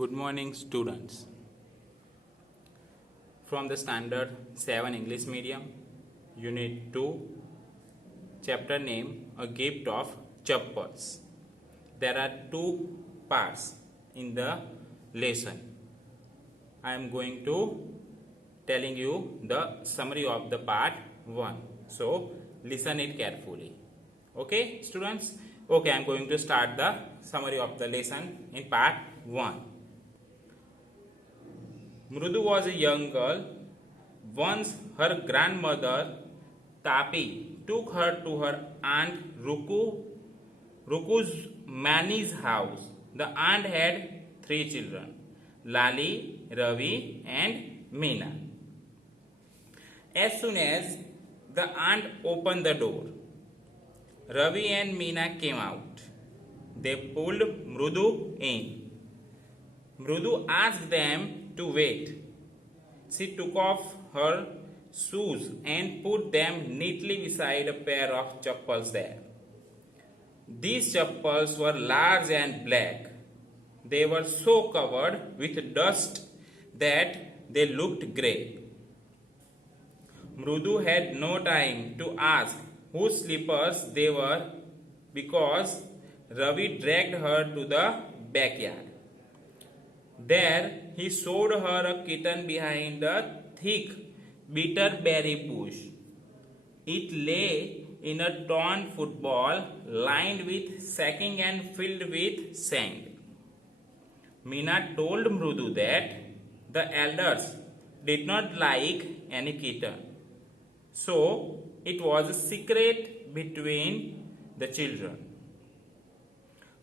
Good morning, students. From the Standard 7 English Medium, Unit 2, chapter name A Gift of Chappals. There are two parts in the lesson. I am going to telling you the summary of the part 1. So, listen it carefully. Okay, students? Okay, I am going to start the summary of the lesson in part 1. Mrudu was a young girl. Once her grandmother Tapi took her to her aunt Ruku's Mani's house. The aunt had 3 children, Lali, Ravi and Meena. As soon as the aunt opened the door, Ravi and Meena came out. They pulled Mrudu in. Mrudu asked them to wait. She took off her shoes and put them neatly beside a pair of chappals there. These chappals were large and black. They were so covered with dust that they looked grey. Mrudu had no time to ask whose slippers they were because Ravi dragged her to the backyard. There he showed her a kitten behind a thick bitterberry bush. It lay in a torn football lined with sacking and filled with sand. Meena told Mrudu that the elders did not like any kitten, so it was a secret between the children.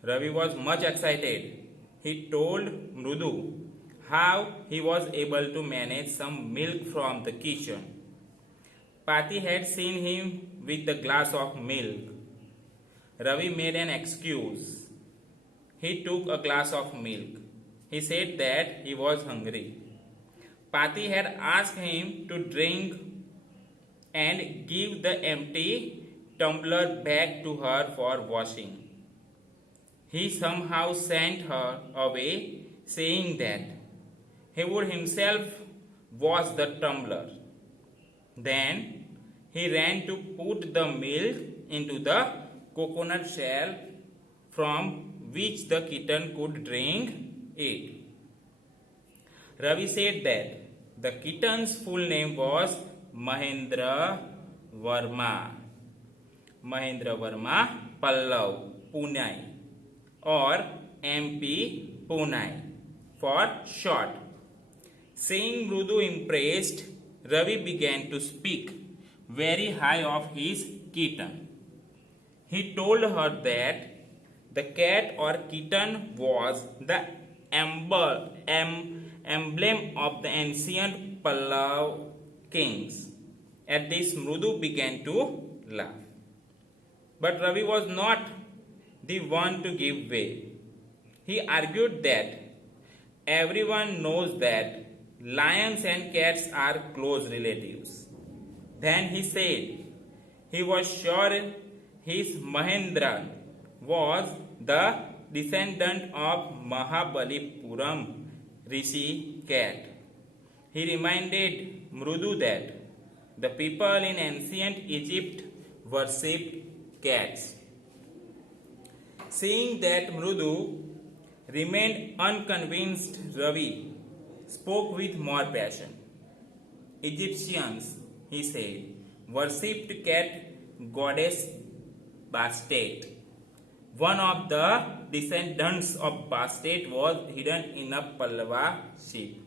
Ravi was much excited. He told Mrudu how he was able to manage some milk from the kitchen. Pati had seen him with the glass of milk. Ravi made an excuse. He took a glass of milk. He said that he was hungry. Pati had asked him to drink and give the empty tumbler back to her for washing. He somehow sent her away, saying that he would himself wash the tumbler. Then he ran to put the milk into the coconut shell from which the kitten could drink it. Ravi said that the kitten's full name was Mahendra Verma. Mahendra Verma Pallav Punai, or MP Punai for short. Seeing Mrudu impressed, Ravi began to speak very high of his kitten. He told her that the cat or kitten was the emblem of the ancient Pallav kings. At this, Mrudu began to laugh. But Ravi was not the one to give way. He argued that everyone knows that lions and cats are close relatives. Then he said he was sure his Mahendra was the descendant of Mahabalipuram Rishi cat. He reminded Mrudu that the people in ancient Egypt worshipped cats. Seeing that Mrudu remained unconvinced, Ravi spoke with more passion. Egyptians, he said, worshipped cat goddess Bastet. One of the descendants of Bastet was hidden in a Pallava ship.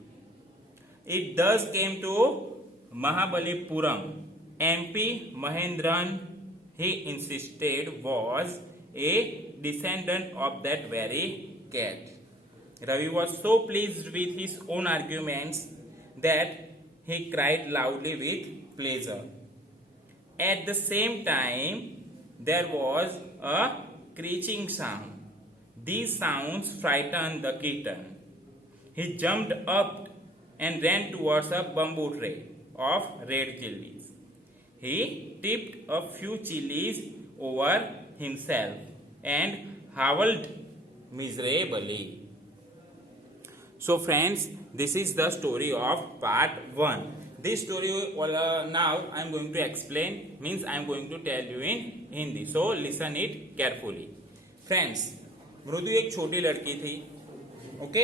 It thus came to Mahabalipuram. MP Mahendran, he insisted, was a descendant of that very cat. Ravi was so pleased with his own arguments that he cried loudly with pleasure. At the same time, there was a screeching sound. These sounds frightened the kitten. He jumped up and ran towards a bamboo tray of red chilies. He tipped a few chilies over himself and howled miserably. So friends, this is the story of part 1. This story now I am going to explain, means I am going to tell you in Hindi. So listen it carefully. Friends, मृदु एक छोटी लड़की थी. Okay.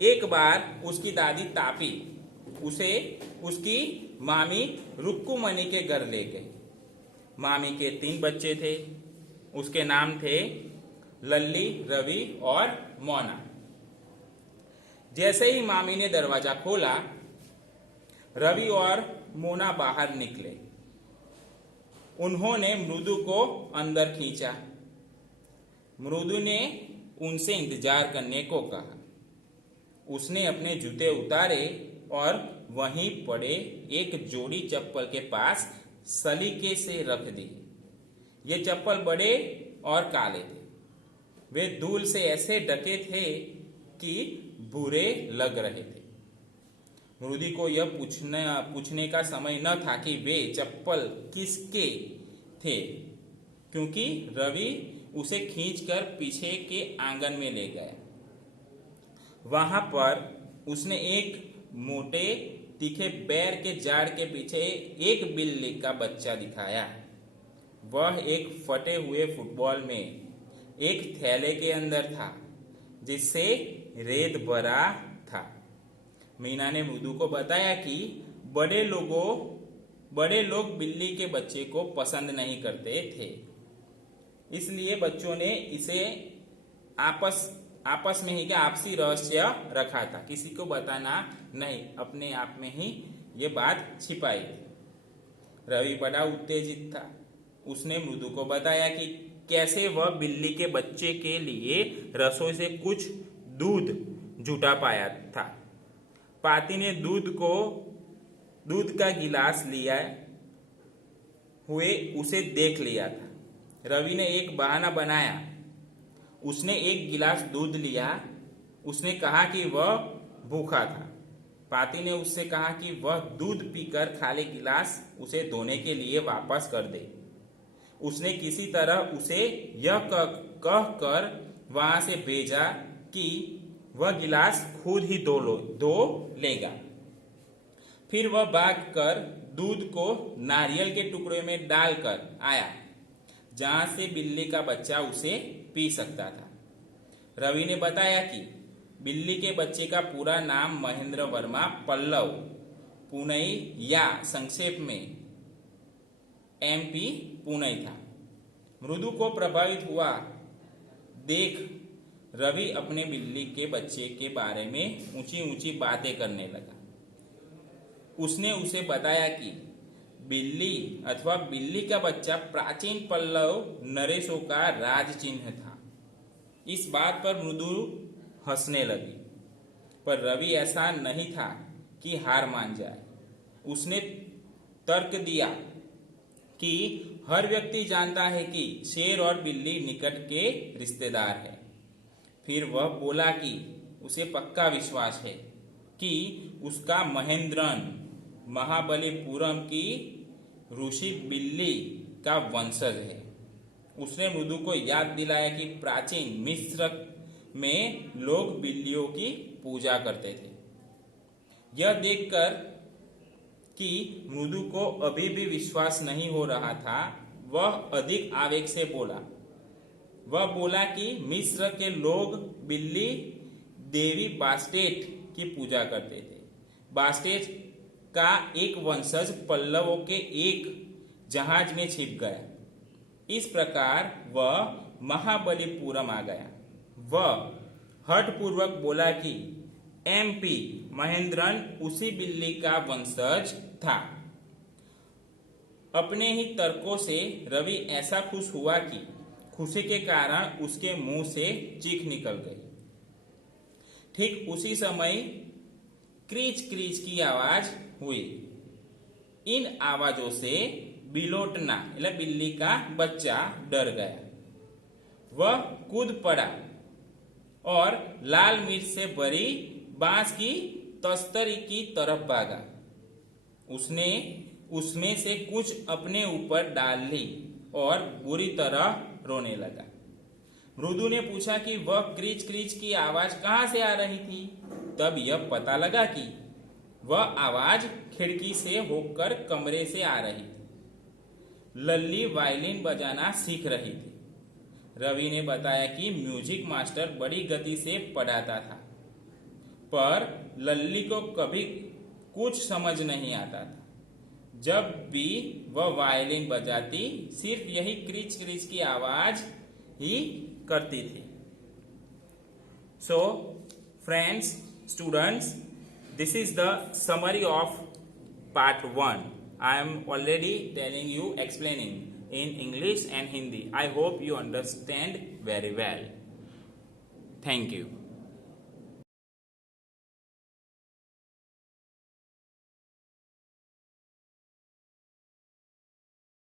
एक बार उसकी दादी तापी उसे उसकी मामी रुक्कुमणि के घर ले गई. मामी के 3 बच्चे थे. उसके नाम थे लल्ली, रवि और मोना. जैसे ही मामी ने दरवाजा खोला, रवि और मोना बाहर निकले. उन्होंने मृदु को अंदर खींचा. मृदु ने उनसे इंतजार करने को कहा. उसने अपने जूते उतारे और वहीं पड़े एक जोड़ी चप्पल के पास सलीके से रख दी. ये चप्पल बड़े और काले थे. वे धूल से ऐसे ढके थे कि बुरे लग रहे थे. मृदु को यह पूछने का समय न था कि वे चप्पल किसके थे, क्योंकि रवि उसे खींचकर पीछे के आंगन में ले गया. वहां पर उसने एक मोटे तीखे बैर के झाड़ के पीछे एक बिल्ली का बच्चा दिखाया. वह एक फटे हुए फुटबॉल में एक थैले के अंदर था, जिससे रेत भरा था. मीना ने मृदु को बताया कि बड़े लोग बिल्ली के बच्चे को पसंद नहीं करते थे, इसलिए बच्चों ने इसे आपस में ही आपसी रहस्य रखा था. किसी को बताना नहीं, अपने आप में ही ये बात छिपाई थी. रवि बड़ा उत्तेजित था. उसने मृदु को बताया कि कैसे वह बिल्ली के बच्चे के लिए रसोई से कुछ दूध जुटा पाया था. पाती ने दूध का गिलास लिया हुए उसे देख लिया था. रवि ने एक बहाना बनाया. उसने एक गिलास दूध लिया. उसने कहा कि वह भूखा था. पाती ने उससे कहा कि वह दूध पीकर खाली गिलास उसे धोने के लिए वापस कर दे. उसने किसी तरह उसे यह कहकर वहां से भेजा कि वह गिलास खुद ही धो लेगा. फिर वह भागकर दूध को नारियल के टुकड़े में डालकर आया, जहां से बिल्ली का बच्चा उसे पी सकता था. रवि ने बताया कि बिल्ली के बच्चे का पूरा नाम महेंद्र वर्मा पल्लव पुनई या संक्षेप में MP पुनई था. मृदु को प्रभावित हुआ देख रवि अपने बिल्ली के बच्चे के बारे में ऊंची ऊंची बातें करने लगा. उसने उसे बताया कि बिल्ली अथवा बिल्ली का बच्चा प्राचीन पल्लव नरेशों का राज चिन्ह था. इस बात पर मृदु हंसने लगी, पर रवि ऐसा नहीं था कि हार मान जाए. उसने तर्क दिया कि हर व्यक्ति जानता है कि शेर और बिल्ली निकट के रिश्तेदार हैं. फिर वह बोला कि उसे पक्का विश्वास है कि उसका महेंद्रन महाबलीपुरम की ऋषि बिल्ली का वंशज है. उसने मृदु को याद दिलाया कि प्राचीन मिस्र में लोग बिल्लियों की पूजा करते थे. यह देखकर कि मृदु को अभी भी विश्वास नहीं हो रहा था, वह अधिक आवेग से बोला. वह बोला कि मिस्र के लोग बिल्ली देवी बास्टेट की पूजा करते थे. बास्टेट का एक वंशज पल्लवों के एक जहाज में छिप गया. इस प्रकार वह महाबलीपुरम आ गया. वह हठपूर्वक बोला कि MP महेंद्रन उसी बिल्ली का वंशज था. अपने ही तर्कों से रवि ऐसा खुश हुआ कि खुशी के कारण उसके मुंह से चीख निकल गई. ठीक उसी समय क्रीच क्रीच की आवाज हुई. इन आवाजों से बिलोटना मतलब बिल्ली का बच्चा डर गया. वह कूद पड़ा और लाल मिर्च से भरी बांस की तस्तरी की तरफ भागा. उसने उसमें से कुछ अपने ऊपर डाल ली और बुरी तरह रोने लगा. मृदु ने पूछा कि वह क्रीच क्रीच की आवाज कहां से आ रही थी। तब यह पता लगा कि वह आवाज खिड़की से होकर कमरे से आ रही थी। लल्ली वायलिन बजाना सीख रही थी। रवि ने बताया कि म्यूजिक मास्टर बड़ी गति से पढ़ाता था, पर लल्ली को कभी कुछ समझ नहीं आता था। जब भी वह वायलिन बजाती, सिर्फ यही क्रीच क्रीच की आवाज ही करती थी। So, friends, students, this is the summary of part 1. I am already telling you, explaining in English and Hindi. I hope you understand very well. Thank you.